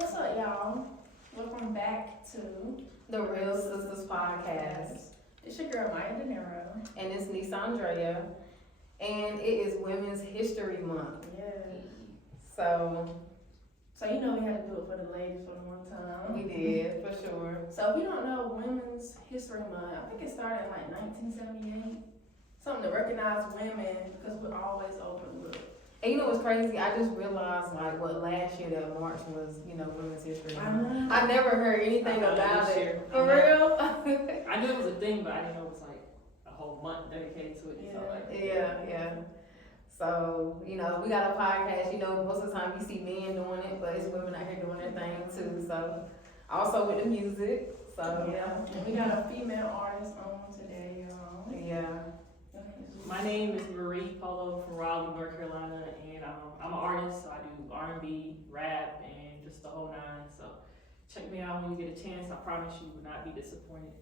What's up, y'all? Welcome back to The Real Sisters Podcast. It's your girl Miahdinero. And it's NissaAndrea. And it is Women's History Month. Yeah. So you know we had to do it for the ladies for the one time. we did, for sure. So if you don't know Women's History Month, I think it started in like 1978. Something to recognize women because we're always overlooked. And you know what's crazy? I just realized last year that March was, Women's History Month. I never heard anything about it. For real? I knew it was a thing, but I didn't know it was like a whole month dedicated to it. Yeah. So, we got a podcast, most of the time you see men doing it, but it's women out here doing their thing too. So, also with the music. So, yeah. And we got a female artist on today, y'all. Yeah. My name is MariePolo from Raleigh, North Carolina, and I'm an artist, so I do R&B, rap, and just the whole nine. So check me out when you get a chance. I promise you will not be disappointed.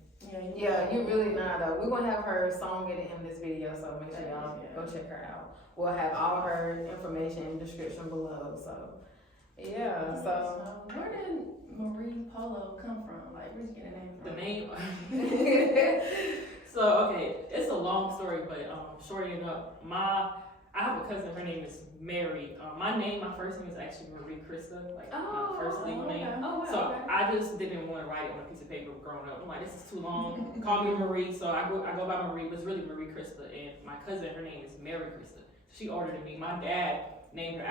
Yeah, you really not though. We're gonna have her song at the end of this video, so make sure y'all go check her out. We'll have all her information in the description below. So yeah, so where did MariePolo come from? Like, where'd you get the name from? The name. So okay, it's a long story, but shortening up, I have a cousin. Her name is Mary. My first name is actually Marie Krista, like my first legal name. Oh, wow, So okay. I just didn't want to write it on a piece of paper growing up. I'm like, this is too long. Call me Marie. So I go by Marie, but it's really Marie Krista. And my cousin, her name is Mary Krista. She ordered me. My dad named me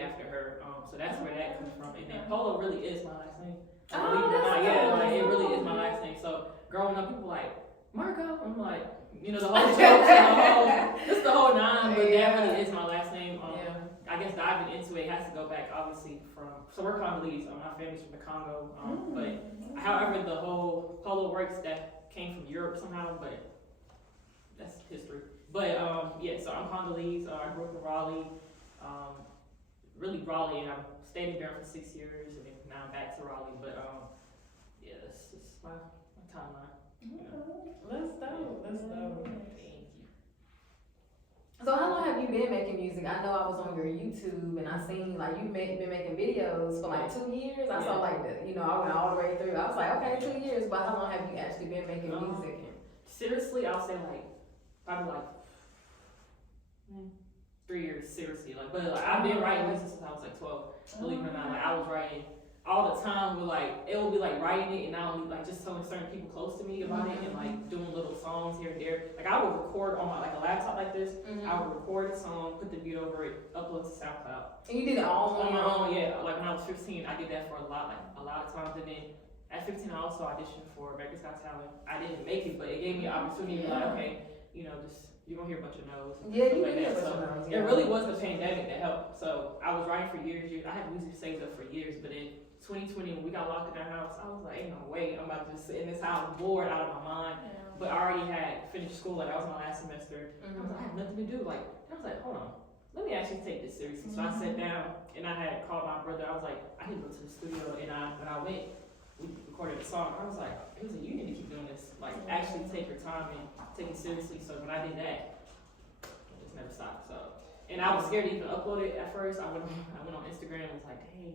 after her. So that's where that comes from. And then Polo really is my last name. Believe it or not, yeah, like it really is my last name. So growing up, people like Marco. I'm like, the whole jokes and just the whole nine. But that really is my last name. I guess diving into it has to go back, obviously, so we're Congolese. My family's from the Congo. But however the whole Polo works, that came from Europe somehow. But that's history. But so I'm Congolese. I grew up in Raleigh. Really Raleigh, and I stayed in there for 6 years, and then now I'm back to Raleigh. But that's just my timeline. Let's go. Thank you. So how long have you been making music? I know I was on your YouTube and I seen you've been making videos for 2 years. I saw I went all the way through. I was like, okay, 2 years, but how long have you actually been making music? Seriously, I'll say probably 3 years. Seriously, but I've been writing music since I was 12. Believe it or not, I was writing all the time. With it would be writing it, and I would be just telling certain people close to me about it, and doing little songs here and there. I would record on my a laptop like this. I would record a song, put the beat over it, upload to SoundCloud. And you did it all on your own? Yeah. When I was 15, I did that for a lot of times, and then at 15, I also auditioned for America's Got Talent. I didn't make it, but it gave me an opportunity to okay, just you're gonna hear a bunch of no's. Yeah, you like hear a that. bunch of no's. It really was the pandemic that helped. So I was writing for years. I had music saved up for years, but in 2020, when we got locked in our house, I was like, ain't no way I'm about to just sit in this house bored out of my mind. Yeah. But I already had finished school, that was my last semester. I was like, I have nothing to do. And I was like, hold on, let me actually take this seriously. So I sat down and I had called my brother. I was like, I need to go to the studio. And when I went, we recorded a song. I was like, you need to keep doing this. Actually take your time and take it seriously. So when I did that, I just never stopped. And I was scared to even upload it at first. I went on Instagram and was like, dang,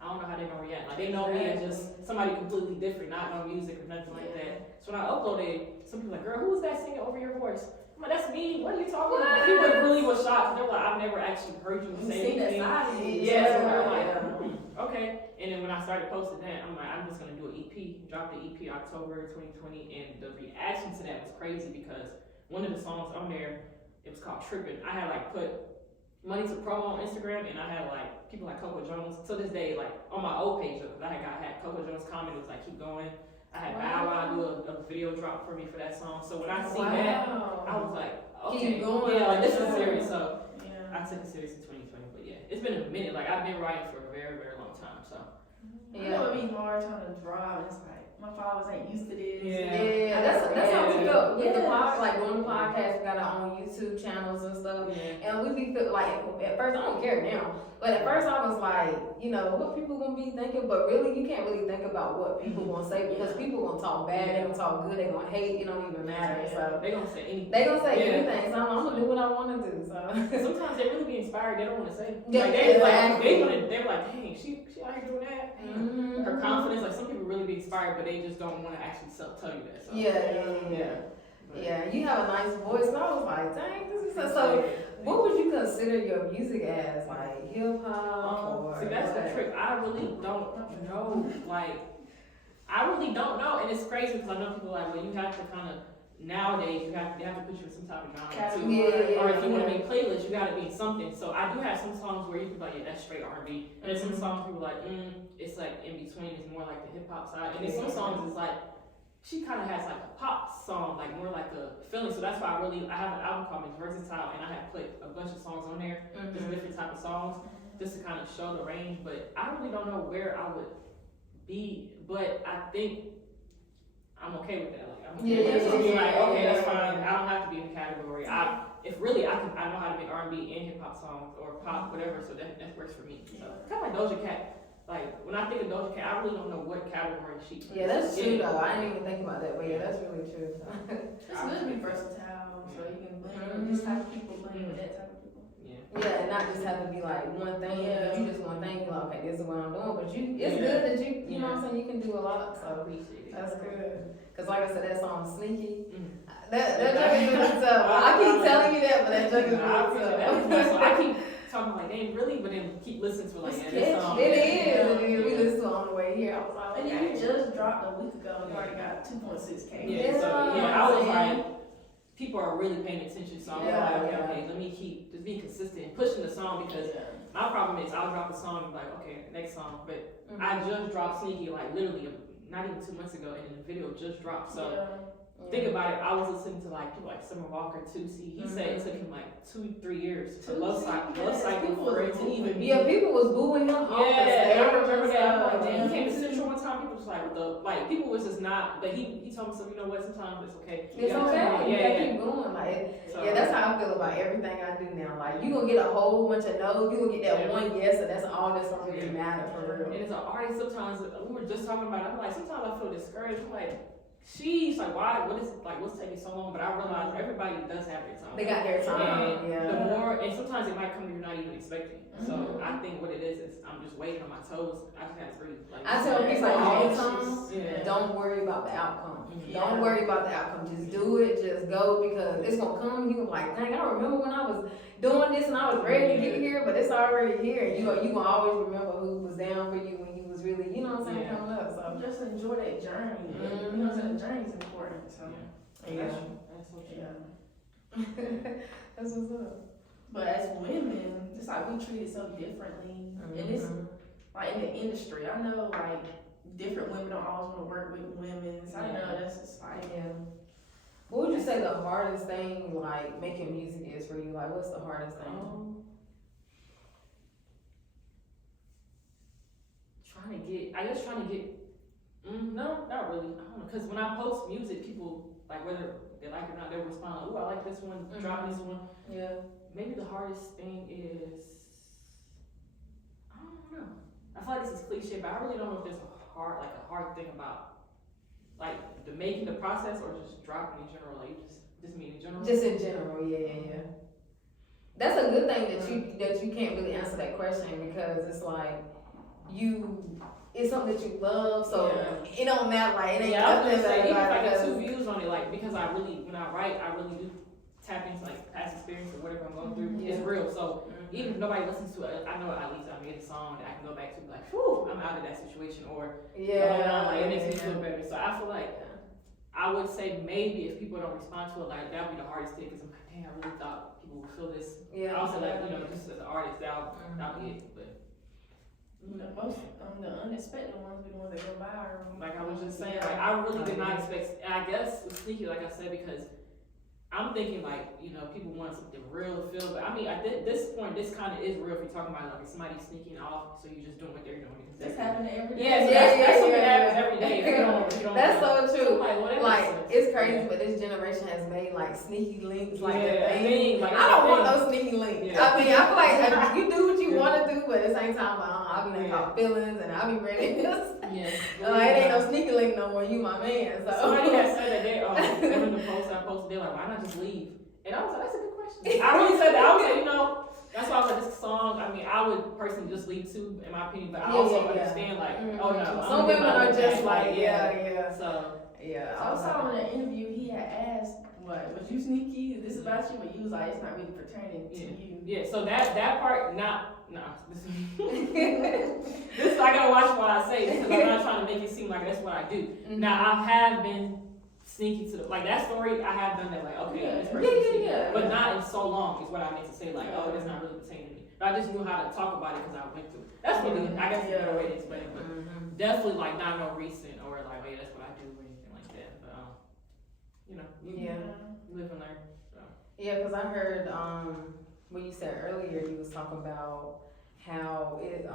I don't know how they're gonna react. They know me as just somebody completely different, not no music or nothing like that. So when I uploaded, some people were like, girl, who was that singing over your voice? I'm like, that's me. What are you talking about? People really was shocked. They were like, I've never actually heard you say anything. Yeah, so they were like, okay. And then when I started posting that, I'm like, I'm just gonna do an EP. Dropped the EP October 2020, and the reaction to that was crazy because one of the songs on there, it was called Trippin'. I had put money to promo on Instagram, and I had people like Coco Jones to this day, on my old page, because I had Coco Jones comment, it was keep going. I had Bow Wow do a video drop for me for that song. So when I see that, I was like, okay, keep going. Yeah, this is serious. So I took it serious in 2020, but yeah, it's been a minute. I've been writing for a very, very long time. So it would be hard trying to drive. It's my followers ain't used to this. Yeah, that's how we felt with the Yes. podcast, like doing the podcast. We got our own YouTube channels and stuff, and we be feel like at first I don't care now, but at first I was like, you know, what people gonna be thinking, but really you can't really think about what people gonna say because people gonna talk bad, they gonna talk good, they gonna hate, it don't even matter. So they gonna say anything. They gonna say anything, so I'm gonna do what I wanna do. So sometimes they really be inspired. They don't want to say. Yeah, Like they're exactly. like, dang, she out here doing that. Mhm. Her confidence, like some people really be inspired, but they just don't want to actually tell you that. So. Yeah, you have a nice voice, and I was like, dang, this is so. What would you consider your music as, like hip hop or? See, that's the trick. I really don't know. Like, I really don't know, and it's crazy because I know people are like, well, you have to kind of nowadays you have to put you in some type of genre too. Or if you want to make playlists, you got to be in something. So I do have some songs where you can be like, yeah, that's straight R&B, and then some songs people are like, it's like in between. It's more like the hip hop side, and then some songs is like. She kind of has like a pop song, like more like a feeling. So that's why I have an album called Miss Versatile, and I have put a bunch of songs on there, just different type of songs, just to kind of show the range. But I really don't know where I would be, but I think I'm okay with that. Like I'm okay, that's fine. I don't have to be in the category. I know how to make R&B and hip hop songs or pop, whatever. So that works for me. So kind of like Doja Cat. Like, when I think of Doja Cat, I really don't know what category she is. Yeah, that's true though. I didn't even think about that, but yeah, that's really true. It's good to be versatile, so you can blend with this type of people, blend with that type of people. Yeah, and not just have to be like one thing. Yeah. You just one thing, you're like, okay, this is what I'm doing. But it's good that you know what I'm saying, you can do a lot. So I appreciate it. that's good. Cause like I said, that song Sneaky. That joke is really tough. I keep telling you that, but that joke is really tough. I keep talking like, dang, really? But then keep listening to it like, that song. It is. We listened to it on the way here. I was like, And you just dropped a week ago, you already got 2.6K. Yeah, so I was like, people are really paying attention, so I'm like, okay, let me keep just being consistent and pushing the song because my problem is I'll drop a song and be like, okay, next song, but I just dropped Sneaky like literally not even 2 months ago, and the video just dropped. So think about it. I was listening to like people like Summer Walker, Tusi. He said it took him like 2-3 years to love cycle for it to even be. Yeah, people was booing him off the stage. I remember that. I'm like, damn, he came to Central one time. People was like, people was just not. But he told me, so you know what? Sometimes it's okay. It's okay. You gotta keep going. Like, that's how I feel about everything I do now. Like, you gonna get a whole bunch of no's. You gonna get that one yes, and that's all that's gonna really matter for real. And as an artist, sometimes we were just talking about it. I'm like, sometimes I feel discouraged. I'm like. She's like, why? What's taking so long? But I realize everybody does have their time. They got their time. And the more, and sometimes it might come you're not even expecting. So I think what it is I'm just waiting on my toes. I just have to breathe. Like, I tell people all the time, don't worry about the outcome. Don't worry about the outcome. Just do it. Just go because it's gonna come. You gonna be like, dang, I remember when I was doing this and I was ready to get here, but it's already here. You gonna always remember who was down for you when you was really, you know what I'm saying, coming up. So just enjoy that journey. You know what I'm saying? The journey is important. So that's so true. That's what's up. But as women, it's like we treat it so differently. And it's like in the industry. I know like different women don't always want to work with women. So I know that's just like What would you say the hardest thing like making music is for you? Like what's the hardest thing? Trying to get, no, not really. I don't know, because when I post music, people, like, whether they like it or not, they'll respond, I like this one, drop this one. Yeah. Maybe the hardest thing is, I don't know. I feel like this is cliche, but I really don't know if there's a hard thing about, like, the making the process or just dropping in general, like, just mean in general. Just in general, yeah. That's a good thing that you can't really answer that question because it's like, it's something that you love, so it don't matter. Like it ain't nothing. Even if I get 2 views on it, like because when I write, I really do tap into like past experience or whatever I'm going through. It's real. So even if nobody listens to it, I know at least I made a song that I can go back to, like, whew, I'm out of that situation, or it makes me feel better. So I feel like I would say maybe if people don't respond to it, like that would be the hardest thing because I'm like, dang, I really thought people would feel this. I also like just as an artist, that'll be it, but. Most the unexpected ones be the ones that go viral. Like I was just saying, like I really did not expect, and I guess with Sneaky, like I said, because I'm thinking like, you know, people want something real to feel, but I mean, at this point, this kind of is real if you're talking about like somebody sneaking off, so you're just doing what they're doing. That's happening every day. Yeah, so that's something that happens every day. If you don't That's so true. Like, it's crazy, but this generation has made like sneaky links, like yeah, the thing. like, I don't want no sneaky links. Yeah. I mean, I feel like you do what you want to do, but at the same time, like, I'll be like caught feelings, and I'll be ready. It ain't no sneaky link no more. You my man. So somebody has said that they one of the posts I posted, they're like, why not just leave? And I was like, that's a good question. I really said that. I was like, you know. That's why I was like, this song, I mean, I would personally just leave too, in my opinion, but I also understand, like, oh no. Some women are just like, So, I saw in an interview, he had asked, what, was you sneaky? Is this about you? But you was like, it's not really pertaining to you. Yeah, so that part, this I gotta watch what I say, because I'm not trying to make it seem like that's what I do. Mm-hmm. Now, I have been sneaky to like that story, I have done that, like, okay, this person but not in so long is what I meant to say, like, oh, it's not really pertaining to me. But I just knew how to talk about it because I went through it. That's really, I guess, a better way to explain it, but definitely, like, not no recent or like, oh yeah, that's what I do or anything like that. But, you know, live and learn. So. Yeah, because I heard, what you said earlier, you was talking about how it,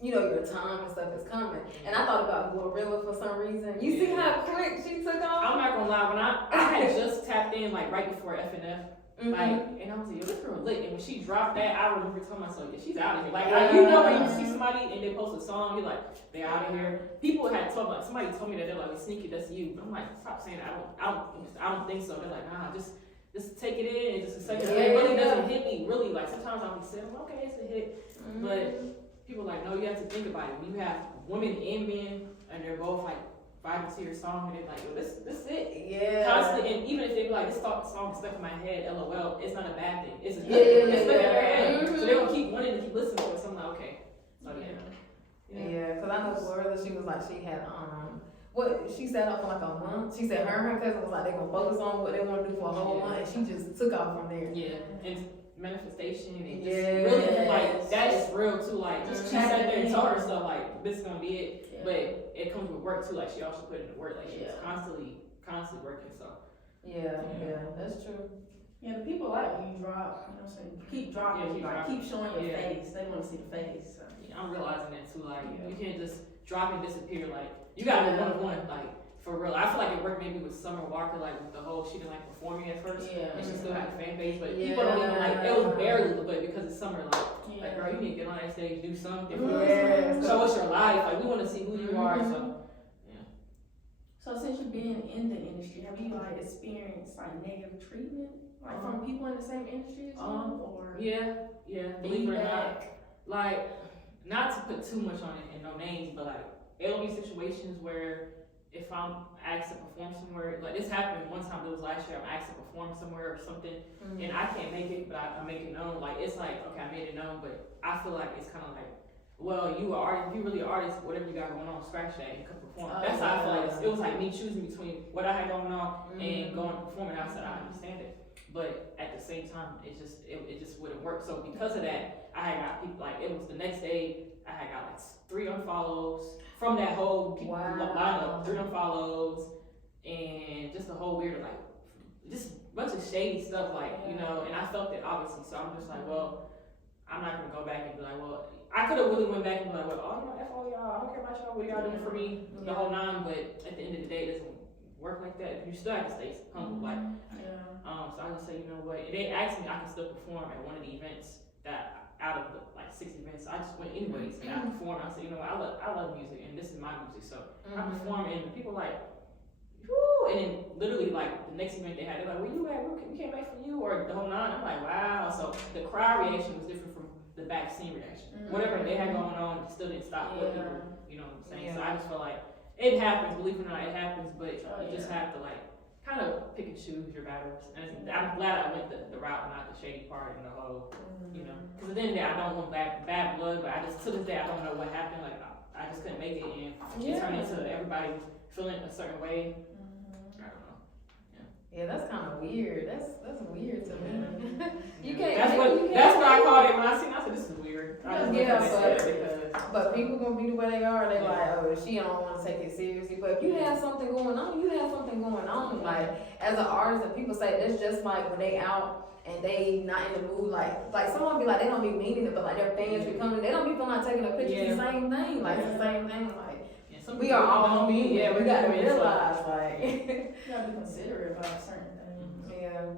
you know, your time and stuff is coming. And I thought about Glorilla for some reason. You see how quick she took off? I'm not gonna lie, when I had just tapped in like right before FNF, like, and I was like, yo, this girl lit. And when she dropped that, I remember telling myself, yeah, she's out of here. Like, you know, when you see somebody and they post a song, you're like, they're out of here. People had told, like, somebody told me that they're like, sneaky, that's you. But I'm like, stop saying that. I don't think so. They're like, nah, just take it in and just accept it. It really doesn't hit me. Really, like sometimes I'll be saying, okay, it's a hit, but. People are like, no, you have to think about it. When you have women and men, and they're both like vibing to your song, and they're like, yo, this is it. Yeah. Constantly, and even if they be like, this song is stuck in my head, LOL, it's not a bad thing. It's a good thing. It's stuck in their head. So they're gonna keep wanting to keep listening to it. So I'm like, okay. So yeah, because I know Glorilla, she was like, she had what she set up for like a month. She said her and her cousin was like, they're gonna focus on what they want to do for a whole month, and she just took off from there. Yeah. And manifestation and just really like that is real too. Like she sat there and told herself like this is gonna be it, but it comes with work too. Like she also put in the work. Like she's constantly working. So that's true. Yeah, the people like when you drop. You know what I'm saying? Keep dropping. Keep showing your face. They want to see the face. So. Yeah, I'm realizing that too. Like you can't just drop and disappear. Like you gotta be one. Like. For real, I feel like it worked maybe with Summer Walker, like with the whole, she didn't like performing at first, and she still had a fan base, but people don't even like, it was barely, but because it's Summer, like girl, you need to get on that stage, do something, show us your life, like we want to see who you are, so, So since you've been in the industry, have you like experienced like negative treatment, like from people in the same industry as you, or? Yeah, believe it or not, like, not to put too much on it and no names, but like, it'll be situations where if I'm asked to perform somewhere, like this happened one time, it was last year, I'm asked to perform somewhere or something, and I can't make it, but I make it known, like it's like, okay, I made it known, but I feel like it's kind of like, well, you are artist, if you really an artist, whatever you got going on, scratch that and come perform. That's how I feel like it was like me choosing between what I had going on and going to perform, and I said, I understand it, but at the same time, it just wouldn't work, so because of that, I had got people, like it was the next day, I had got like 3 unfollows from that whole lineup, 3 unfollows, and just the whole weird, like, just a bunch of shady stuff, like, you know, and I felt it obviously, so I'm just like, well, I'm not gonna go back and be like, well, I could have really went back and be like, well, oh, you know, F all y'all, I don't care about y'all, what y'all doing for me, the whole 9, but at the end of the day, it doesn't work like that. You still have to stay humble, like, so I just say, you know what, they asked me I can still perform at one of the events that out of the like 6 events, I just went anyways and I performed. I said, you know what, I love music and this is my music, so I perform and people like, whoo, and then literally like the next event they had, they're like, where you at? We came back from you, or the whole 9. I'm like, wow. So the crowd reaction was different from the back scene reaction. Whatever they had going on, still didn't stop what people, you know what I'm saying? So I just felt like it happens, believe it or not, it happens, but you just have to like kind of pick and choose your battles. And I'm glad I went the route, not the shady part and the whole, you know, because at the end of the day, I don't want bad blood, but I just, to this day, I don't know what happened. Like, I just couldn't make it, and it turned into everybody feeling a certain way. I don't know. Yeah, that's kind of weird. That's weird to me. You can't. That's what I called it when I seen it. I said, this is weird. I But people gonna be the way they are. They like, oh, she don't want to take it seriously. But if you have something going on, you have something going on. Like as an artist, and people say that's just like when they out and they not in the mood. Like someone be like, they don't be meaning it, but like their fans be coming. They don't be feeling like taking a picture. It's the same thing. Like it's the same thing. Like we are all on me. Yeah, we gotta realize like you gotta be considerate about certain things. Yeah.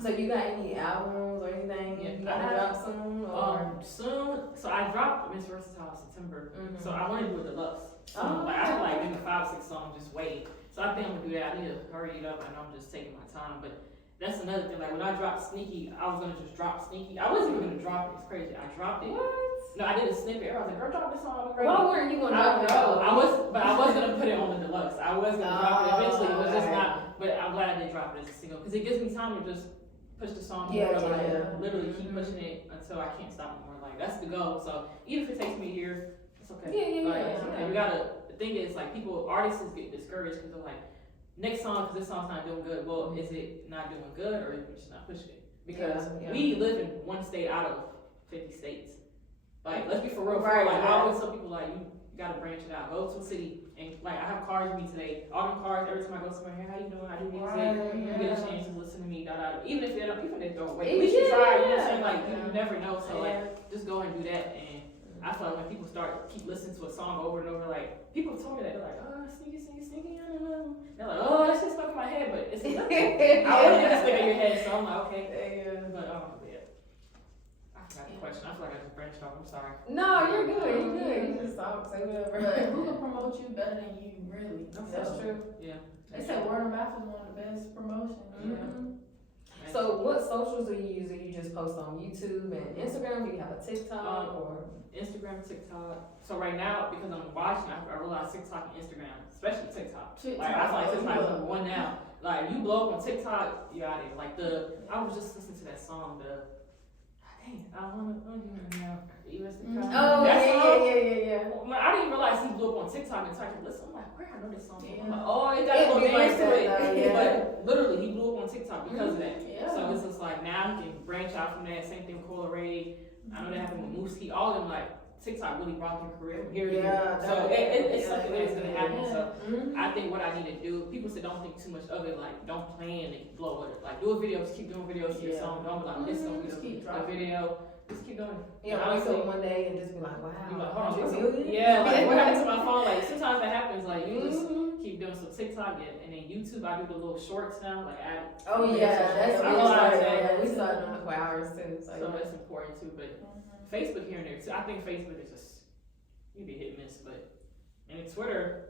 So you got any albums or anything? Yeah, you gotta drop soon? Or? Soon. So I dropped Miss Versatile September. Mm-hmm. So I want to do a deluxe. So like I feel like maybe 5-6 songs, just wait. So I think I'm gonna do that. I need to hurry it up. I know I'm just taking my time, but that's another thing. Like when I dropped Sneaky, I was gonna just drop Sneaky. I wasn't even gonna drop it. It's crazy. I dropped it. What? No, I did a snippet. I was like, girl, drop this song. Why weren't you gonna drop it? I was gonna put it on the deluxe. I was gonna drop it eventually. It was just not. But I'm glad I did drop it as a single because it gives me time to just push the song. Literally keep pushing it until I can't stop anymore. Like that's the goal. So even if it takes me a year, it's okay. It's okay. We gotta. The thing is, like artists get discouraged because they're like, next song, because this song's not doing good. Well, is it not doing good or is it just not pushing it? Because we live in one state out of 50 states. Like, let's be for real. I always tell people, like, you gotta branch it out. Go to a city. And, like, I have cars with me today. All them cars, every time I go somewhere, hey, how you doing? I do music. You get a chance to listen to me, Even if they don't, even if they throw away. At least you try, you know what I'm saying? Like, you never know. So, like, just go and do that. And I feel like when people keep listening to a song over and over, like, people told me that. They're like, oh, sneaky, I don't know. They're like, oh, that shit's stuck in my head. But it's nothing. I always get stuck in your head. So I'm like, okay. But, question. I feel like I just branched off. I'm sorry. No, you're good. You're good. You just talk, say whatever. But who can promote you better than you, really? That's true. Yeah. They say word of mouth is one of the best promotions. Mm-hmm. So what socials do you use? Do you just post on YouTube and Instagram? Do you have a TikTok or? Instagram, TikTok. So right now, because I'm watching, I realize TikTok and Instagram, especially TikTok. Like I feel like TikTok is number one now. Like you blow up on TikTok, you're out of here. Like I was just listening to that song, I wanna now. Oh, yeah. I didn't realize he blew up on TikTok and started listening. I'm like, where I know this song? I'm like, oh, it got a little dance to it. But literally, he blew up on TikTok because of that. So it's just like now he can branch out from that. Same thing with Polo. I know that happened with Mooski. All of them, like, TikTok really brought their career from here to here. So it's something that's gonna happen. So I think what I need to do, people say don't think too much of it, like don't plan to blow it. Like do a video, just keep doing videos to your song. Don't be like, this gonna be the video. Just keep doing it. Yeah, honestly, one day and just be like, wow. You're like, hold on, yeah, like what happened to my phone? Like sometimes that happens, like you just keep doing some TikTok and then YouTube I do the little shorts now, like that's we started doing it for hours too. So that's important too, but Facebook here and there too. I think Facebook is just you be hit and miss, but and Twitter's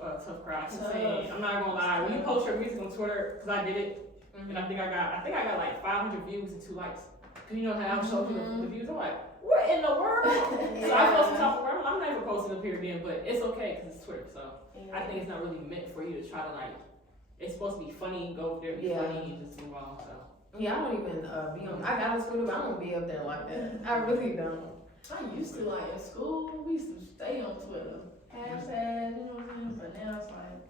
a tough crowd. I'm not gonna lie. When you post your music on Twitter, because I did it, and I think I got like 500 views and 2 likes. Cause you know how I'm showing people the views. I'm like, what in the world? So I feel some type of world. I'm not even posting up here again, but it's okay because it's Twitter. So I think it's not really meant for you to try to like. It's supposed to be funny. Go up there, be funny, and just move on. So. Yeah, I don't even be on. I got a Twitter, but I don't be up there like that. I really don't. I used to like in school. We used to stay on Twitter. Hashtag, you know what I'm saying? But now it's like.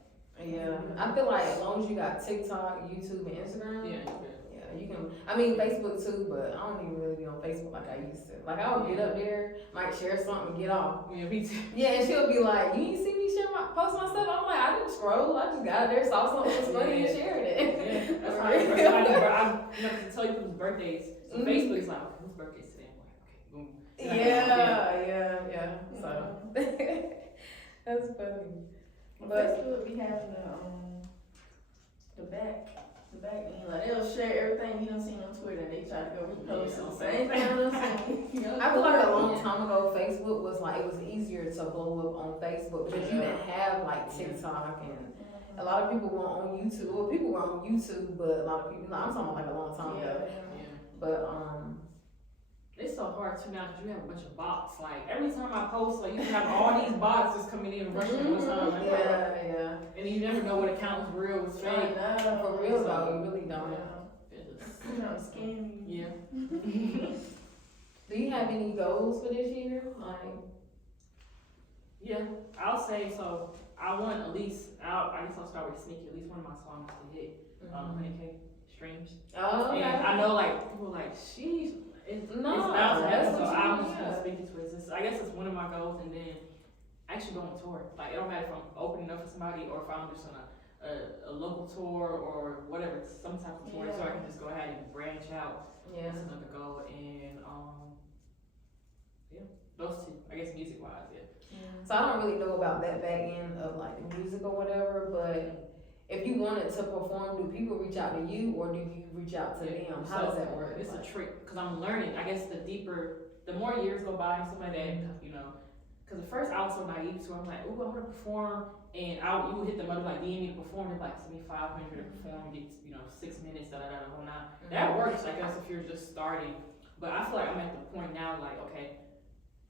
Yeah, I feel like as long as you got TikTok, YouTube, and Instagram. Yeah. You can, I mean Facebook too, but I don't even really be on Facebook like I used to. Like I'll get up there, might share something, and get off. Yeah, me too. Yeah, and she'll be like, you ain't see me post my stuff? I'm like, I didn't scroll, I just got there, saw something was funny and shared it. Yeah, that's how I tell you people's birthdays. So Facebook is like, okay, whose birthday's today? I'm like, okay, boom. Yeah. So that's funny. But Facebook be having the back end, like they'll share everything you done seen on Twitter and they try to go repost the same thing I done seen. I feel like a long time ago Facebook was like, it was easier to blow up on Facebook because you didn't have like TikTok and a lot of people were on YouTube. Well, people were on YouTube, but a lot of people, I'm talking about like a long time ago. But it's so hard too now because you have a bunch of bots. Like every time I post, like you have all these bots just coming in and rushing at one time. Like, yeah. And you never know what account is real, what's fake. For real though, you really don't. I'm trying to scam you. Yeah. Do you have any goals for this year? Yeah, I'll say so. I want at least, I guess I'll start with Sneaky, at least one of my songs to hit 100K streams. Oh, okay. And I know like people are like, sheesh. It's bouncing. So I'm just one of my goals, and then actually go on tour. Like, it don't matter if I'm opening up for somebody or if I'm just on a local tour or whatever, some type of tour, so I can just go ahead and branch out. Yeah. That's another goal, and yeah, those two, I guess music wise, yeah. So I don't really know about that back end of like music or whatever, but if you wanted to perform, do people reach out to you or do you reach out to them? How does that work? It's a trick, because I'm learning. I guess the more years go by and stuff like that, you know, because at first I was so naive, so I'm like, ooh, I want to perform, and you would hit them up like, DM me to perform, they're like, send me 500 to perform, get, 6 minutes, the whole nine. That works, I guess, if you're just starting, but I feel like I'm at the point now, like, okay,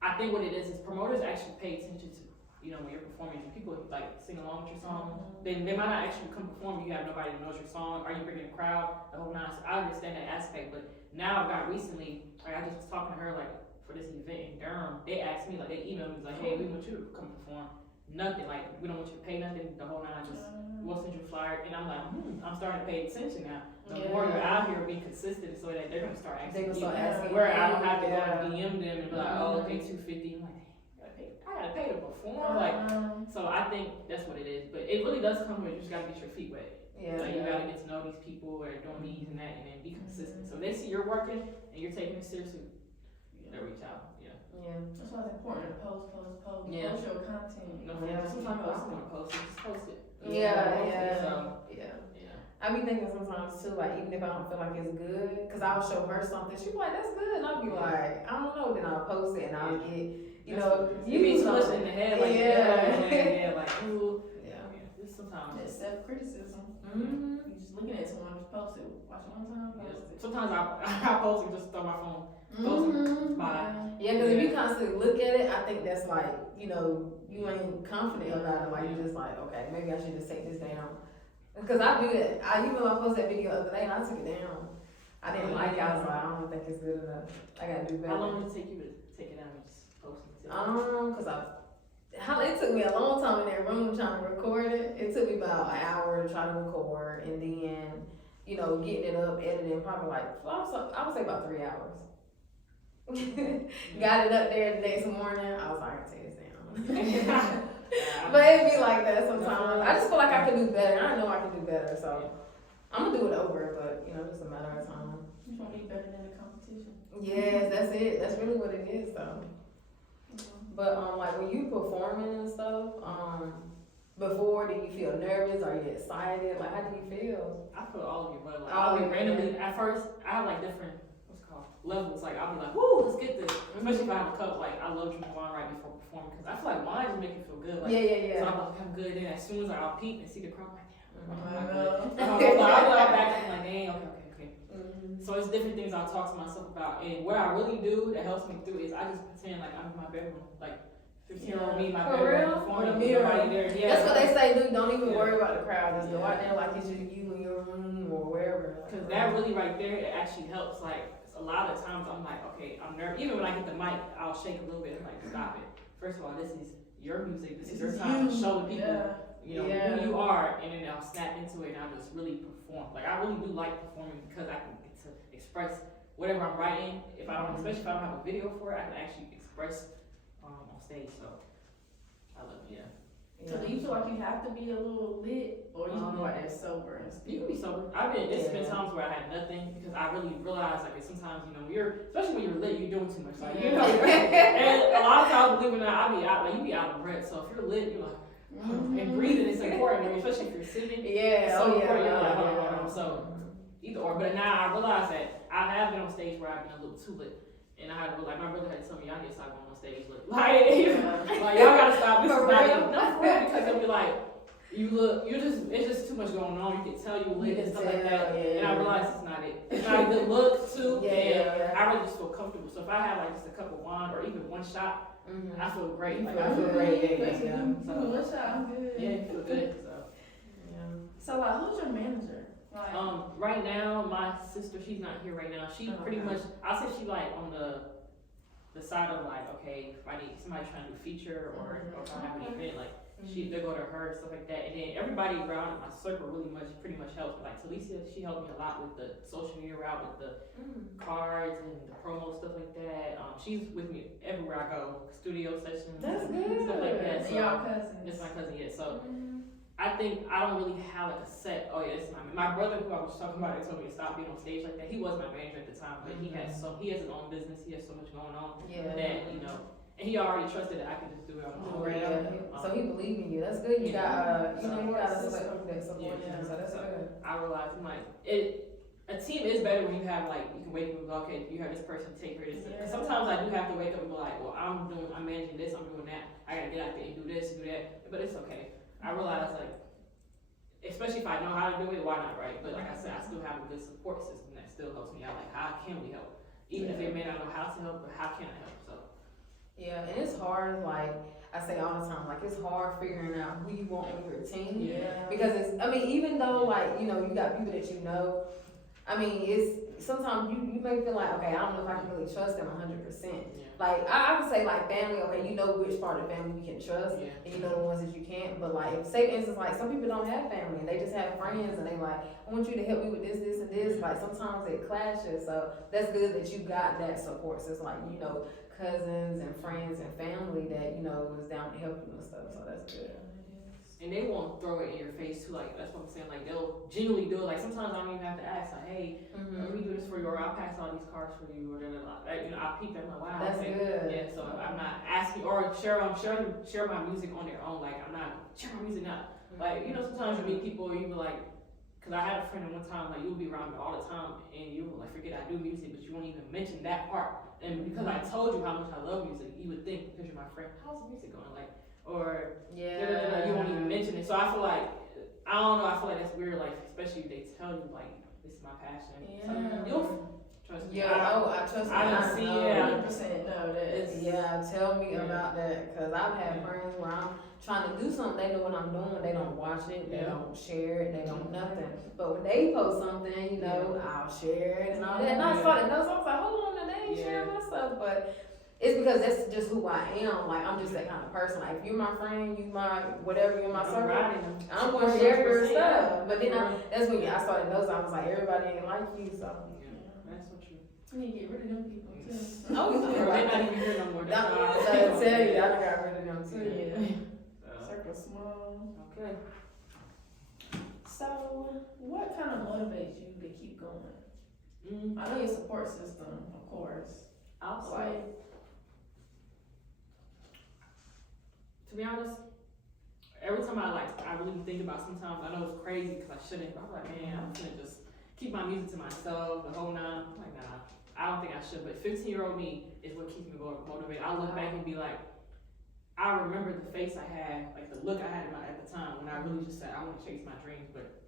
I think what it is promoters actually pay attention to, when you're performing, if people like sing along with your song, then they might not actually come perform, you have nobody who knows your song, are you bringing a crowd, the whole nine, so I understand that aspect, but now I've got recently, like, I just was talking to her, like, for this event in Durham, they asked me, like, they emailed me, like, hey, we want you to come perform, nothing, like, we don't want you to pay nothing, the whole nine, just, we'll send you a flyer, and I'm like, I'm starting to pay attention now. The more you're out here being consistent, so that they're gonna start asking me, where I don't have to go and DM them and be like, oh, okay, $250. I'm like, I gotta pay to perform, like, so I think that's what it is. But it really does come with you just gotta get your feet wet. Like, you gotta get to know these people that are doing these and that, and then be consistent. So if they see you're working and you're taking it seriously, they'll reach out. That's why it's important to post. Yeah. Post your content. No, sometimes I also want to post it, just post it. I be thinking sometimes too, like, even if I don't feel like it's good, cause I'll show her something, she'll be like, that's good, and I'll be like, I don't know, then I'll post it and I'll get, you be smushed in the head, like, like, ooh. Just sometimes. It's self-criticism. Mm-hmm. You just looking at someone just post it, watch it one time, post it. Sometimes I post it, just throw my phone. Because if you constantly look at it, I think that's like, you ain't confident about it. Like, you're just like, okay, maybe I should just take this down. Because I do that. I posted that video the other day and I took it down. I didn't like it. I was like, I don't think it's good enough. I gotta do better. How long did it take you to take it down and just post it? It took me a long time in that room trying to record it. It took me about an hour to try to record, and then, getting it up, editing, probably like, I would say about 3 hours. Got it up there the next morning. I was like, I can take this down. But it'd be like that sometimes. I just feel like I could do better. I know I can do better, so I'm gonna do it over. But just a matter of time. You want to be better than the competition. Yes, that's it. That's really what it is, though. But like when you performing and stuff, before, do you feel nervous? Are you excited? Like, how do you feel? I feel all of you, but like, I'll be randomly. At first, I have like different levels. Like, I'll be like, woo, let's get this. Especially if I have a cup. Like, I love drinking wine right before performing because I feel like wine just makes you feel good. Like, so I'm like, I'm good. Then as soon as I'll peep and see the crowd, I'm like, damn. I'll go back and I'm like, dang, okay. So it's different things I'll talk to myself about. And what I really do that helps me through is I just pretend like I'm in my bedroom. Like, 15-year-old me in my bedroom performing. Nobody there. That's what they say, dude. Don't even worry about the crowd. Just go out there like it's just you in your room or wherever. Because that really right there, it actually helps. Like, a lot of times I'm like, okay, I'm nervous. Even when I get the mic, I'll shake a little bit. I'm like, stop it. First of all, this is your music. This is your time to show the people, who you are. And then I'll snap into it and I'll just really perform. Like, I really do like performing because I can get to express whatever I'm writing. Especially if I don't have a video for it, I can actually express on stage. So I love it. So do you feel like you have to be a little lit, or you can be like that sober and still? You can be sober. It's been times where I had nothing because I really realized like sometimes especially when you're lit, you're doing too much. Like and a lot of times, believe it or not, I be out. Like, you be out of breath. So if you're lit, you're like, and breathing is important. Especially if you're sitting. So So either or. But now I realize that I have been on stage where I've been a little too lit. And I had to, like, my brother had to tell me, y'all need to stop going on stage. Like, y'all gotta stop. This is not it. No, for real, because they'll be like, it's just too much going on. You can tell you lit and stuff like that. And I realized it's not it. It's not a good look, too. And I really just feel comfortable. So if I have, like, just a cup of wine or even one shot, I feel great. Like, I feel great. So one shot, I'm good. Yeah, you feel good. So, like, who's your manager? Like, right now, my sister, she's not here right now. She pretty much, I'll say she like on the side of like, okay, if I need somebody trying to do feature or if I have an event, like they go to her and stuff like that. And then everybody around my circle pretty much helps. Like Talicia, she helped me a lot with the social media route, with the cards and the promo stuff like that. she's with me everywhere I go, studio sessions, That's good. stuff like that. And So y'all cousins. that's my cousin, yeah. So I think I don't really have like a set. Oh yeah, this is my brother who I was talking about. He told me to stop being on stage like that. He was my manager at the time, but he has his own business. He has so much going on Yeah. that and he already trusted that I could just do it on my own. Yeah. So he believed in you. That's good. You got you got a support that supports you. So that's good. I realized I'm like a team is better when you have like you can wake up and go, okay, you have this person take care of this. Because sometimes I do have to wake up and be like, well, I'm managing this, I'm doing that. I gotta get out there and do this, do that. But it's okay. I realize like, especially if I know how to do it, why not, right? But like I said, I still have a good support system that still helps me out. Like, how can we help? Even if they may not know how to help, but how can I help? So. Yeah, and it's hard, like I say all the time, like it's hard figuring out who you want on your team. Yeah. Because even though like, you got people that it's sometimes you may feel like, okay, I don't know if I can really trust them 100%. Yeah. Like I would say like family, okay, you know which part of the family you can trust, and you know the ones that you can't. But like, if, say for instance, like some people don't have family and they just have friends, and they like, I want you to help me with this, this, and this. Like sometimes it clashes, so that's good that you got that support. So it's like cousins and friends and family that was down to help you and stuff. So that's good. And they won't throw it in your face too. Like that's what I'm saying. Like they'll genuinely do it. Like sometimes I don't even have to ask. Like, hey, let me do this for you, or I'll pass all these cards for you, or I'll peek them. Like, wow, that's okay. good. Yeah. So I'm not asking or share my music on their own. Like I'm not share my music now. Like sometimes you meet people, you be like, cause I had a friend at one time. Like you'll be around me all the time, and you will like forget I do music, but you won't even mention that part. And because I told you how much I love music, you would think because you're my friend, how's the music going? Like. Or you won't even mention it. So I feel like I don't know. I feel like that's weird. Like especially if they tell you like this is my passion. Yeah. So you'll trust me. I trust. I don't see it. 100% know that. Yeah, tell me about that, cause I've had friends where I'm trying to do something, they know what I'm doing, they don't watch it, they don't share it, they don't nothing. But when they post something, I'll share it and all that. And I saw that, so I was like, hold on, they ain't sharing my stuff, but. It's because that's just who I am. Like I'm just that kind of person. Like if you're my friend, you my whatever, you're my circle. I'm gonna share your stuff. But then that's when I started noticing. I was like, everybody ain't like you, so. That's so true. You need to get rid of them people too. Oh, They're not even here no more. I tell you, I got rid of them too. Yeah. Circle small. Okay. So, what kind of motivates you to keep going? I know your support system, of course. I'll say. To be honest, every time I really think about sometimes, I know it's crazy because I shouldn't, but I'm like, man, I'm gonna just keep my music to myself, the whole nine. I'm like, nah, I don't think I should, but 15-year-old me is what keeps me going, motivated. I look back and be like, I remember the face I had, like the look I had at the time when I really just said, I want to chase my dreams, but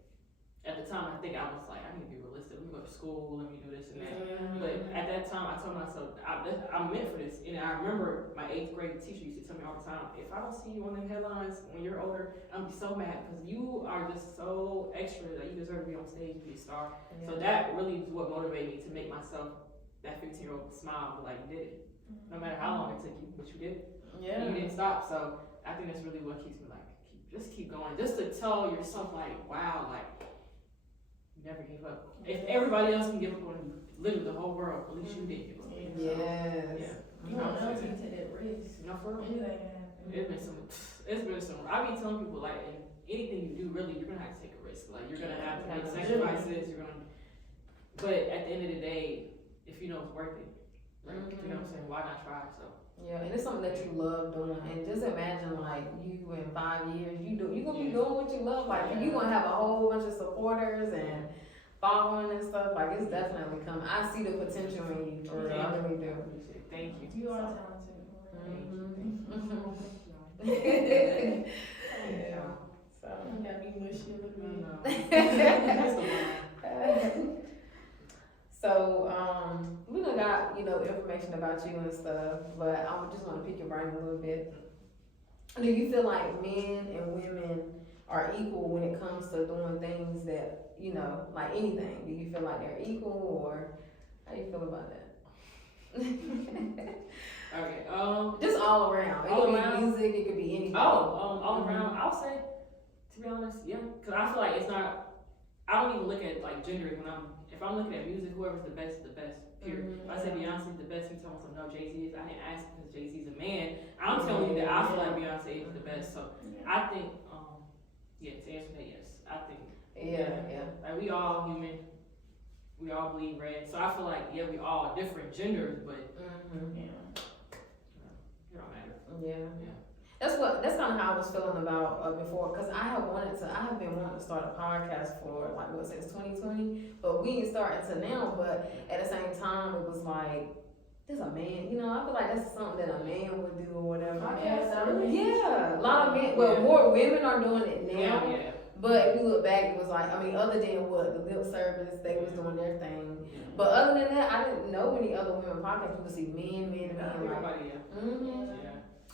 at the time I think I was like, I need to be realistic, let me go to school, let me do this and that. But at that time I told myself, I'm meant for this. And I remember my 8th grade teacher used to tell me all the time, if I don't see you on the headlines when you're older, I'm so mad because you are just so extra that you deserve to be on stage and be a star. So that really is what motivated me to make myself that 15-year-old smile, but like you did it. No matter how long it took you, but you did it. Yeah. And you didn't stop. So I think that's really what keeps me like, keep going. Just to tell yourself like, wow, like, never give up. If everybody else can give up on literally the whole world, at least you didn't give up. Yes. Yeah. You don't know until you take that risk. For real. Anything can happen. It's been some. I be telling people like, in anything you do, really, you're gonna have to take a risk. Like you're gonna have to make sacrifices. But at the end of the day, if you know it's worth it, right? You know what I'm saying? Why not try? So. Yeah, and it's something that you love doing. And just imagine like you in 5 years, you're gonna be doing what you love. Like you gonna have a whole bunch of supporters and following and stuff. Like it's definitely coming. I see the potential in you. For real. I really do. Thank you. You are talented. Yeah. So You gotta be mushy with me. So, we done got, information about you and stuff, but I just want to pick your brain a little bit. Do you feel like men and women are equal when it comes to doing things that, like anything? Do you feel like they're equal, or how do you feel about that? Okay, just all around. It all could around? be music, it could be anything. All around, I'll say, to be honest, yeah, because I feel like I don't even look at like gender if I'm looking at music, whoever's the best is the best. Period. If I say Beyonce's the best, you tell me so no, Jay-Z is. I didn't ask because Jay-Z's a man. I'm telling you that I feel like Beyonce is the best. So I think, to answer that, yes. I think. Like we all human. We all bleed red. So I feel like, we all different genders, but it don't matter. That's kind of how I was feeling about before, because I have been wanting to start a podcast for since 2020, but we ain't starting to now. But at the same time, it was like, there's a man, I feel like that's something that a man would do or whatever. A lot of men. Well, more women are doing it now. But if you look back, it was like, other than what the lip service, they was doing their thing. But other than that, I didn't know any other women podcasts. You could see men.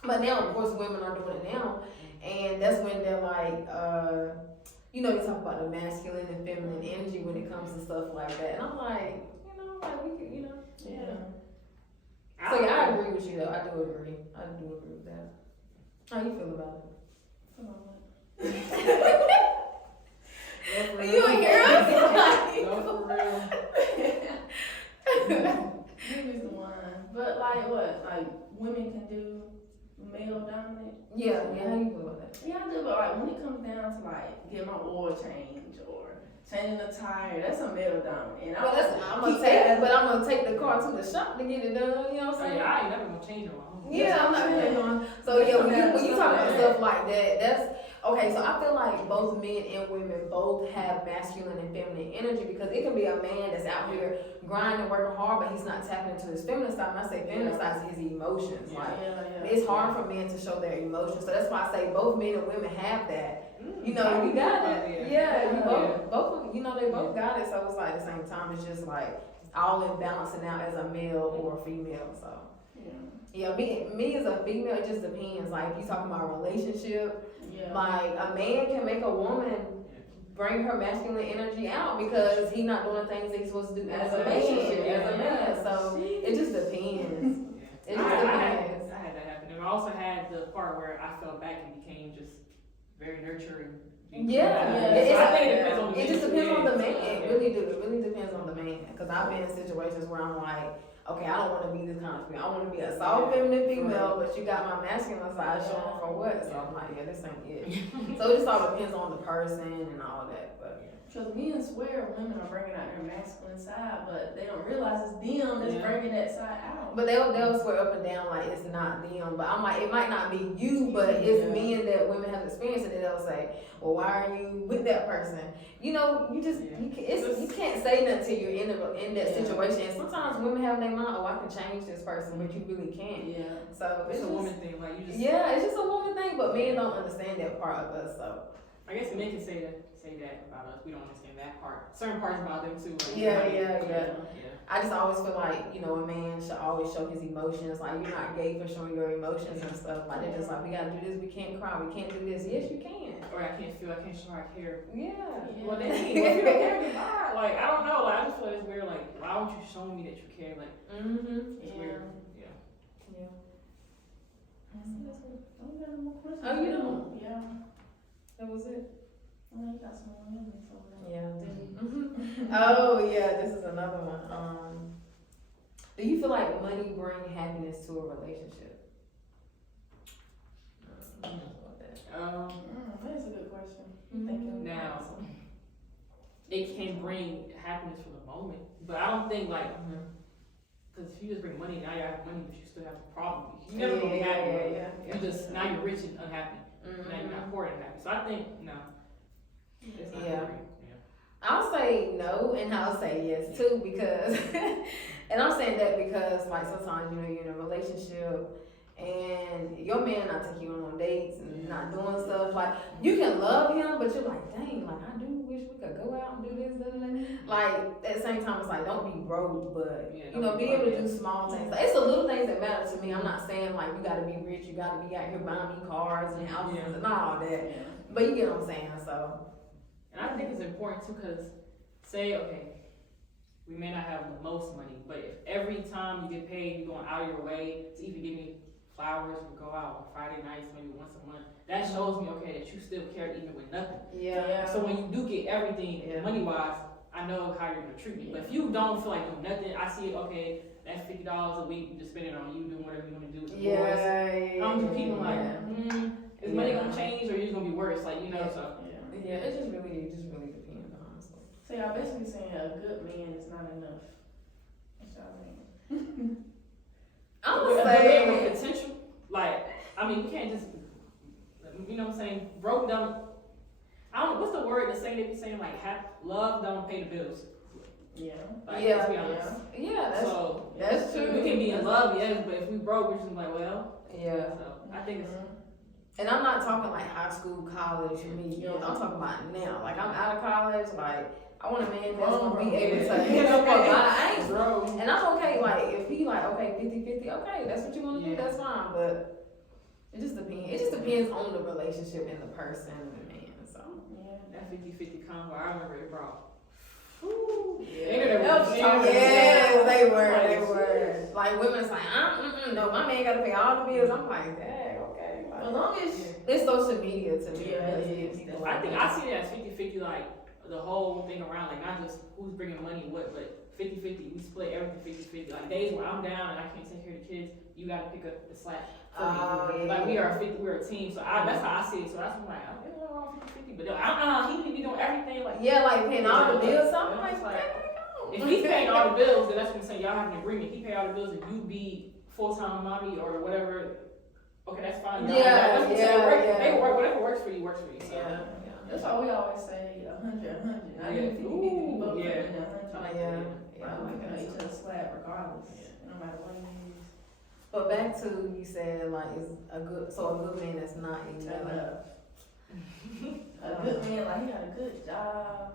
But now, of course, women are doing it now, and that's when they're like, they talk about the masculine and feminine energy when it comes to stuff like that. And I'm like, we could, So I agree with you though. I do agree with that. How you feel about it? You ain't hear us? No, for real. He was the one. But like what? Like women can do male dominant? Yeah, how you feel about that? Yeah, I do, but like when it comes down to like get my oil changed or changing the tire, that's a male dominant. And I'm gonna take the car to the shop to get it done, you know what I'm saying? I ain't never gonna change them. I'm not really going. So when you talk about stuff like that, that's okay. So I feel like both men and women both have masculine and feminine energy, because it can be a man that's out here grinding, working hard, but he's not tapping into his feminine side. When I say feminine side, is his emotions. It's hard for men to show their emotions. So that's why I say both men and women have that. You got it. Both. They both got it. So it's like at the same time, it's just like all in balancing out as a male or a female. So. Me as a female, it just depends. Like if you talking about a relationship, like a man can make a woman bring her masculine energy out because he's not doing the things he's supposed to do as a man. So it just depends. It just depends. I had that happen, and I also had the part where I fell back and became just very nurturing. I think it depends on the man. It just depends on the man. It really depends on the man. Because I've been in situations where I'm like, okay, I don't want to be this kind of female. I want to be a soft feminine female, but you got my masculine side showing for what? So I'm like, this ain't it. So it just all depends on the person and all that. But because men swear women are bringing out their masculine side, but they don't realize it's them that's bringing that side out. But they'll swear up and down like it's not them. But I'm like, it might not be you, but it's men that women have experienced, and then they'll say, well, why are you with that person? You can't say nothing till you're in that situation. And sometimes women have in their mind, I can change this person, but you really can't. So it's a woman thing, like you just. It's just a woman thing, but men don't understand that part of us. So I guess men can say that about us. We don't understand that part. Certain parts about them too. Like, I just always feel like, a man should always show his emotions. Like, you're not gay for showing your emotions and stuff. Like, they're just like, we gotta do this, we can't cry, we can't do this. Yes, you can. Or I can't show I care. Well, then if you don't care, then why? Like, I don't know. Like, I just feel like it's weird. Like, why would you show me that you care? Like, it's weird. Oh, got no more questions. Oh, you don't? Yeah. That was it? Oh, you got some more memories over there. This is another one. Do you feel like money brings happiness to a relationship? That's a good question. Now, it can bring happiness for the moment, but I don't think because if you just bring money, now you have money, but you still have a problem. You never gonna be happy. Now you're rich and unhappy. Now you're not poor and unhappy. So I think no. It's not great. I'll say no, and I'll say yes too, because, and I'm saying that because like sometimes you're in a relationship and your man not taking you on dates and not doing stuff, like you can love him, but you're like, dang, like I do wish we could go out and do this, like at the same time it's like don't be broke, but be able to do small things. Like, it's the little things that matter to me. I'm not saying like you gotta be rich, you gotta be out here buying me cars and houses and all that, but you get what I'm saying. So. And I think it's important too, because we may not have the most money, but if every time you get paid, you're going out of your way to even give me flowers or go out on Friday nights, maybe once a month, that shows me, that you still care even with nothing. So when you do get everything, money-wise, I know how you're gonna treat me. But if you don't feel like doing nothing, I see, okay, that's $50 a week, you just spend it on you doing whatever you want to do with the boys. I'm competing like, is money gonna change or you're gonna be worse? Like, you know, so. Yeah, it just really depends, honestly. So y'all basically saying a good man is not enough. That's y'all saying. I'm But gonna man say, with potential, like, I mean, we can't just, you know what I'm saying, broke down. I don't, what's the word to say they be saying, like, love don't pay the bills. Yeah. Like, Yeah, let's be honest. that's true. We can be in love, yes, but if we broke, we're just like, well. Yeah. So I think it's. And I'm not talking like high school, college, you know, I'm talking about now. Like, I'm out of college, like, I want a man that's gonna be able to, you know, I ain't Bro. and I'm okay, like, if he like, okay, 50-50, okay, that's what you wanna do, that's fine, but it just depends on the relationship and the person and the man, so. Yeah. That 50-50 combo, I remember it brought. Yeah, they were. Like, women's like, no, my man gotta pay all the bills. I'm like, dang, okay. Like, As long as it's social media to me. Yeah, it is. I think I see it as 50-50, like the whole thing around, like not just who's bringing money, what, but 50-50. We split everything 50-50. Like days where I'm down and I can't take care of the kids, you gotta pick up the slack for me. Like we're a team, so that's how I see it. So that's why I'm like, there's nothing wrong with 50-50, but he need to be doing everything. Like like paying all the bills. So I'm like, if he's paying all the bills, then that's what I'm saying. Y'all have an agreement. He pay all the bills, and you be full-time mommy or whatever. Okay, that's fine. Yeah. They work. Whatever works for you, works for you. So. Yeah. That's why we always say 100. I need 50, we both put in 100. Yeah. Like each other slab regardless, no matter what it is. But back to you said like it's a good man that's not enough. A good man, like he got a good job,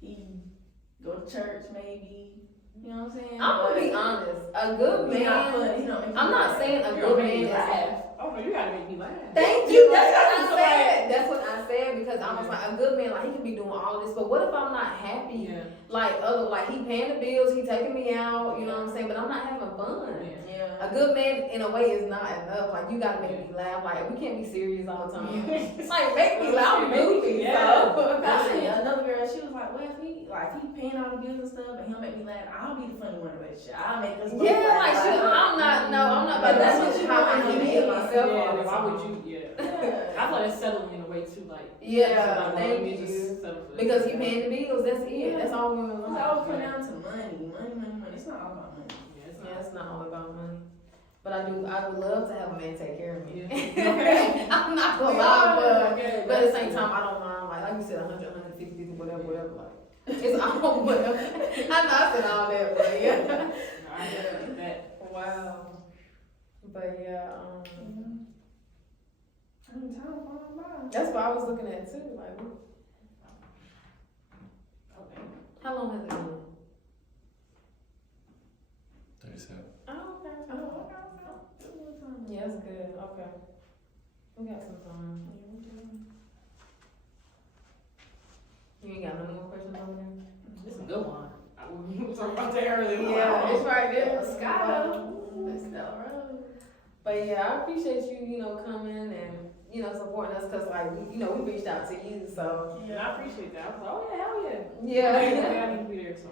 he go to church maybe, you know what I'm saying? I'm gonna be honest, a good man. I'm not saying a good man is. Oh no, you gotta make me laugh. Thank you. That's what I said. That's what I said because I was like, a good man, like he can be doing all of this, but what if I'm not happy? Yeah. Like he paying the bills, he taking me out, you know what I'm saying? But I'm not having fun. Yeah. A good man, in a way, is not enough. Like you gotta make me laugh. Like we can't be serious all the time. Like make me laugh, goofy. Yeah. So. I seen another girl. She was like, "Well, if he paying all the bills and stuff, and he'll make me laugh, I'll be the funny one in the relationship. I'll make us." Yeah, like shit. I'm not. But that's what you how I humiliate myself. Yeah, why would you? Yeah. I thought it's settling in a way too, like. Yeah, like, thank me you. Just settle for Because this. he paying the bills. That's it. Yeah. That's all women It's want. all come down to money. It's not all about money. Yeah, it's not all about money. But I would love to have a man take care of me. Yeah. I'm not gonna lie, but at the same time, I don't mind. Like you said, 100, 150, whatever. Like it's all whatever. I know I said all that, but yeah. No, I get that. Wow. But yeah, Time flying by. that's what I was looking at too. Like, Okay. how long has it been? 37. Oh, okay. Yeah, that's good. Okay. We got some time. You ain't got no more questions over there? This is a good one. We were talking about that earlier. Yeah, it's right there. Let's go. But yeah, I appreciate you, coming and, supporting us because, like, we reached out to you, so. Yeah, I appreciate that. I was like, oh yeah, hell yeah. Yeah. I need to be there, so.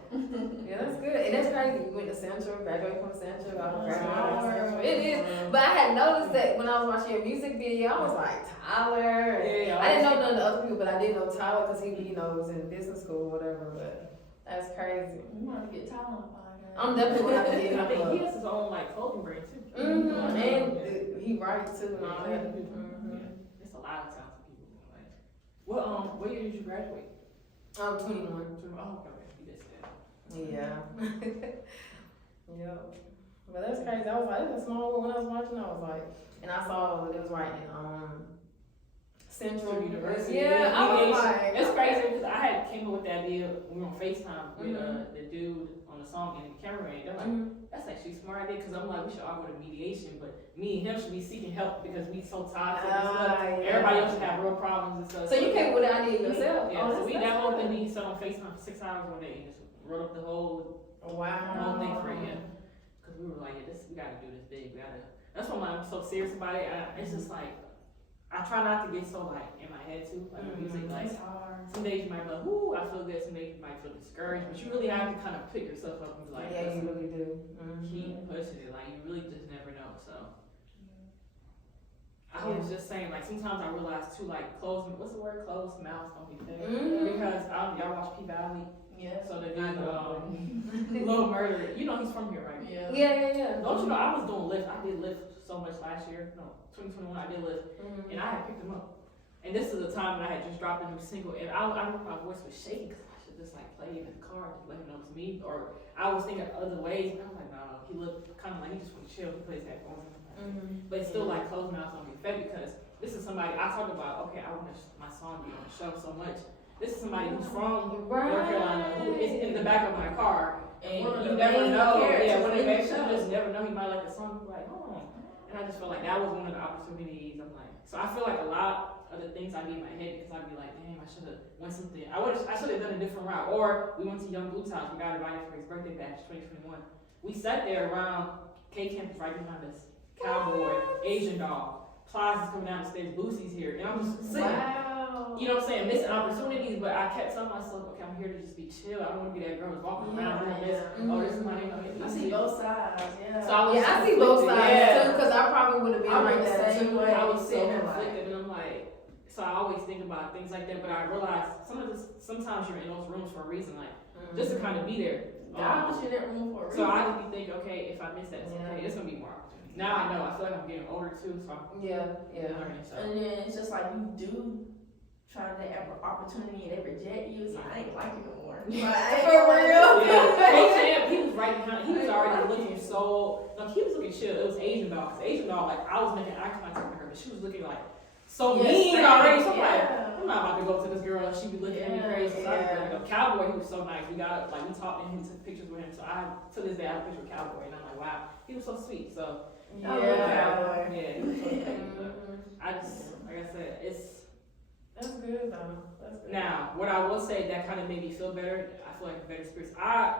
Yeah, that's good. And that's crazy. You went to Central, graduated from Central. I graduated from Tyler. Central. It is. But I had noticed that when I was watching your music video, I was like, Tyler. Yeah. I didn't know none of the other people, but I did know Tyler because he, was in business school or whatever, but that's crazy. You want to get Tyler on the podcast? I'm definitely going to have to get him I think up. he has his own like clothing brand too. And he writes too and all that. It's a lot of talented people. Like, what year did you graduate? I'm 21. Oh, okay, you just said. Yeah. Yeah. But that's crazy. I was like, it's a small world. When I was watching, I was like, and I saw that it was writing Central University. Yeah, I was like, it's crazy because I had came up with that idea. We were on FaceTime with the dude on the song and the cameraman. They're like, that's actually a smart idea because I'm like, we should all go to mediation, but me and him should be seeking help because we so toxic and stuff. Yeah. Everybody else should have real problems and stuff. So you came up with the idea yourself? Yeah, so we that whole thing we sat on FaceTime for 6 hours one day and just wrote up the whole thing for him. Because we were like, we gotta do this big. That's why I'm so serious about it. It's just like, I try not to get so like in my head too, like music, like It's hard. some days you might be like, ooh, I feel good, some days you might feel discouraged, but you really have to kind of pick yourself up and be like, Yeah, you listen, really do. keep pushing it, like you really just never know, so. I was just saying, like sometimes I realize too, like closed mouths don't be fed, because y'all watch P Valley, Yeah. so the dude, Little Murder, you know he's from here, right? Yeah. Yeah. Don't you know, I was doing Lyft, I did Lyft so much last year, no, 2021, I did Lyft, and I had picked him up. And this is the time when I had just dropped a new single, and I remember my voice was shaking because I should just like play it in the car to let him know it's me, or I was thinking other ways, but I was like, no, he looked kind of like he just want to chill, he plays headphones, but it's still like closed mouths don't be fed, because this is somebody, I talked about, okay, I want my song to be on the show so much. This is somebody who's from North Carolina, who is in the back of my car, and you never know, when they make sure, you just never know, he might like the song, be like, oh. And I just felt like that was one of the opportunities. I'm like, so I feel like a lot of the things I be in my head, because I'd be like, damn, I should have went something. I should have done a different route. Or we went to Young Blue's house. We got invited for his birthday bash, 2021. We sat there around K Campus right behind us. Cowboy, Asian doll, Plaza's coming down the stairs, Boosie's here, and I'm just sitting. Wow. You know what I'm saying? Missing opportunities, but I kept telling myself, okay, I'm here to just be chill. I don't want to be that girl who's walking around doing this. Oh, this is my name. I see both sides. Yeah. So I was I see both sides yeah. too, because I probably would have been I'm like the that same too. way. I was so Sitting there conflicted, and I'm like, so I always think about things like that, but I realize sometimes you're in those rooms for a reason, like, just to kind of be there. God was in that room for a reason. So I just be thinking, okay, if I miss that, it's okay, it's gonna be more opportunities. Now I know, I feel like I'm getting older too, so I'm learning, so. And then it's just like you do try that opportunity and they reject you. It's like, I ain't like it no more. Like, for real. Yeah, he was right behind, he was already looking so, no, he was looking chill, it was Asian doll, because Asian doll, like, I was making eye contact with her, but she was looking like, so mean already, so I'm like, I'm not about to go to this girl and she be looking at me crazy. So I was like, Cowboy, he was so nice. We got like we talked and he took pictures with him. So to this day I have a picture with Cowboy and I'm like, wow, he was so sweet. So I love Cowboy. Yeah, he was so sweet. I just like I said, That's good though. That's good. Now what I will say that kind of made me feel better. I feel like better spirits. I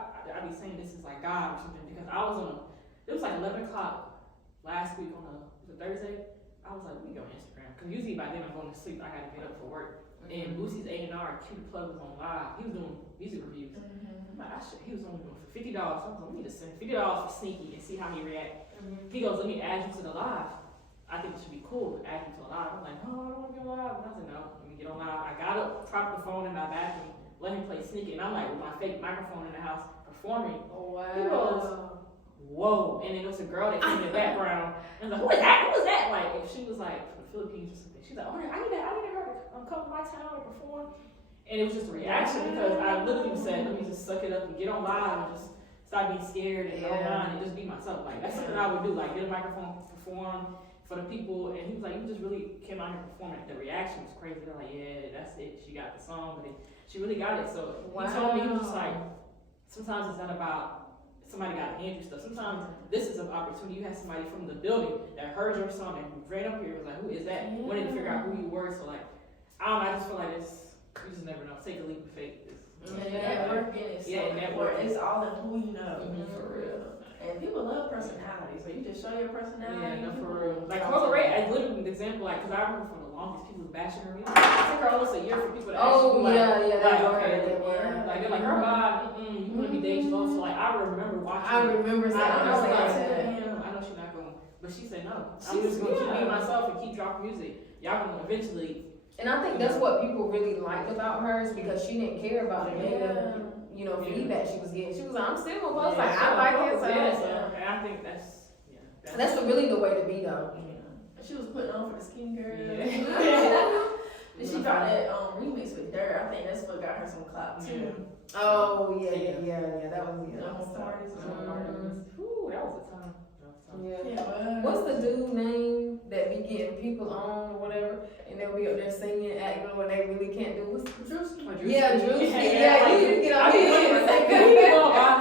be saying this is like God or something, because I was on it was like 11 o'clock last week on a Thursday. I was like, let me go on Instagram, because usually by then I'm going to sleep. I had to get up for work. And Boosie's A&R, Q Plug was on live. He was doing music reviews. I'm like, he was only doing for $50. So I was like, let me just send $50 for Sneaky and see how he react. He goes, let me add you to the live. I think it should be cool to add you to a live. I'm like, no, I don't want to get on live. And I said, no, let me get on live. I got up, propped the phone in my bathroom, let him play Sneaky. And I'm like, with my fake microphone in the house, performing. Oh, wow. He goes, whoa. And then there was a girl that came in the background. And I was like, who is that? Who is that? Like, and she was like, from the Philippines or something. She's like, oh, I need her to come to my town and perform. And it was just a reaction, because I literally said, let me just suck it up and get on live and just stop being scared and go on and just be myself. Like, that's something I would do, like get a microphone, perform for the people. And he was like, you just really came out here performing. The reaction was crazy. They're like, yeah, that's it. She got the song, but she really got it. So he told me, he was just like, sometimes it's not about somebody got to hand you stuff. Sometimes this is an opportunity. You have somebody from the building that heard your song and ran up here and was like, who is that? Wanted to figure out who you were. So like, I don't know, I just feel like you just never know. Take a leap of faith. Networking is networking. It's all in who you know, for real. And people love personality, so you just show your personality. Yeah, no, for real. Like Cola Ray, I literally an example, like, because I remember for the longest people was bashing her. It took her almost a year for people to actually be like, like they're like, her vibe, you want to be Dave Slow. So like, I remember watching. I remember saying I know that. she's not going, but she said no. I'm just going to keep being myself and keep dropping music. Y'all gonna eventually. And I think that's what people really liked about her, is because she didn't care about the negative, feedback she was getting. She was like, I'm still gonna post, like, I like it. And I think that's really the way to be though. She was putting on for the skin girl. Yeah. Then she dropped that remix with Dirt. I think that's what got her some clout too. Oh yeah, that was Ooh, that was a time. Yeah. What's the dude name that be getting people on or whatever, and they'll be up there singing, acting what they really can't do? What's Drewski. Yeah, Drewski. Yeah, you need to get on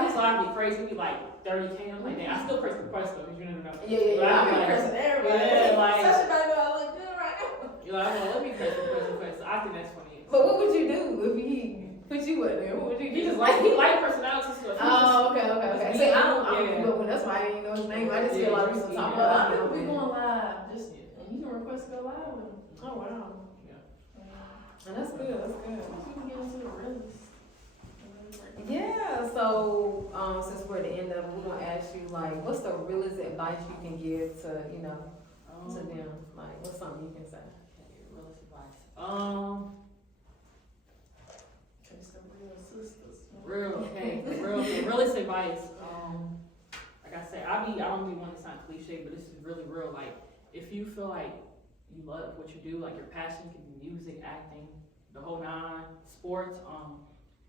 His live be crazy. He be like 30K. I'm like, I still press request though, because you never know. Yeah. I'm pressing everybody. Yeah, like. Especially if I know I look good right now. You're like, well, let me press request. I think that's funny. But what would you do if he put you up there? What would you do? He like personality stuff. Oh, okay. See, I don't, that's why I didn't know his name. I just feel like we talk about We going live. And you can request to go live with him. Oh wow. Yeah. And that's good, that's good. We can get into the realest. Yeah, so since we're at the end of it, we're gonna ask you like, what's the realest advice you can give to, you know, to them? Like, what's something you can say? Realest advice. Cause the real sisters. The realest advice. Like I said, I don't be wanting to sound cliche, but this is really real. Like, if you feel like you love what you do, like your passion can be music, acting, the whole nine, sports.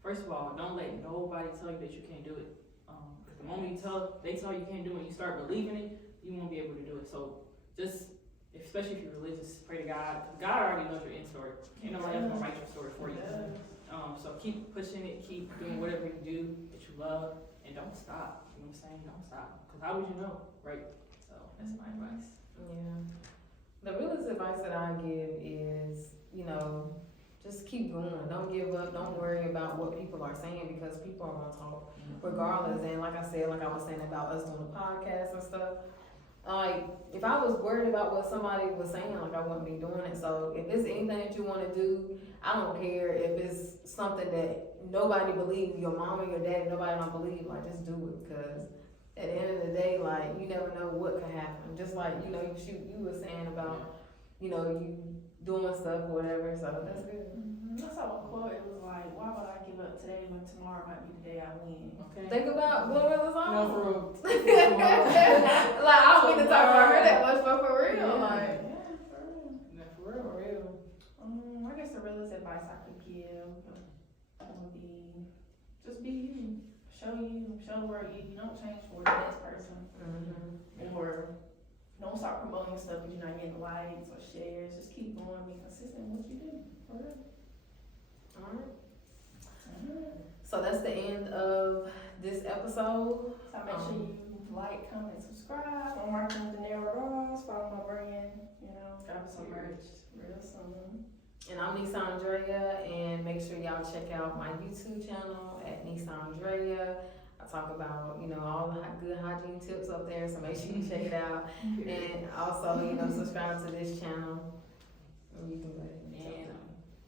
First of all, don't let nobody tell you that you can't do it. Cause the moment they tell you can't do it, and you start believing it, you won't be able to do it. So just, especially if you're religious, pray to God. Cause God already knows your end story. Ain't nobody else gonna write your story for you. So keep pushing it, keep doing whatever you do that you love, and don't stop. You know what I'm saying? Don't stop. Cause how would you know, right? So that's my advice. Yeah. The realest advice that I give is, you know, just keep going. Don't give up. Don't worry about what people are saying because people are gonna talk regardless. And like I said, like I was saying about us doing a podcast and stuff, like if I was worried about what somebody was saying, like I wouldn't be doing it. So if it's anything that you want to do, I don't care if it's something that nobody believes, your mom or your daddy, nobody don't believe, like just do it because at the end of the day, like you never know what could happen. Just like, you know, you were saying about, you know, you doing stuff or whatever, so that's good. I saw a quote, it was like, why would I give up today when tomorrow might be the day I win? Okay. Think about Glorilla's song. No, for real. Like I don't mean to talk about her that much, but for real, Yeah. like. Yeah, for real. No, for real. I guess the realest advice I could give would be just be you. Show the world you don't change for the next person. Or don't start promoting stuff because you're not getting likes or shares. Just keep going, be consistent in what you do. For real. Alright. So that's the end of this episode. So make sure you like, comment, subscribe on Miahdinero. Follow my brand. You know, got some merch real soon. And I'm NissaAndrea, and make sure y'all check out my YouTube channel at NissaAndrea. I talk about, you know, all the good hygiene tips up there, so make sure you check it out. And also, you know, subscribe to this channel. And you can go ahead and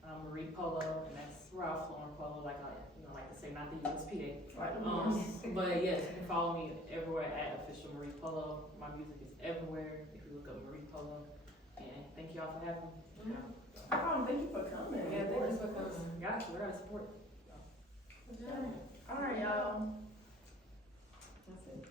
And MariePolo, and that's Ralph Lauren Polo, like I like to say, not the USPA. Right. But yes, you can follow me everywhere at official MariePolo. My music is everywhere if you look up MariePolo. And thank y'all for having me. Thank you for coming. Yeah, thank you for coming. Got you, we're out of support. All right, y'all. That's it.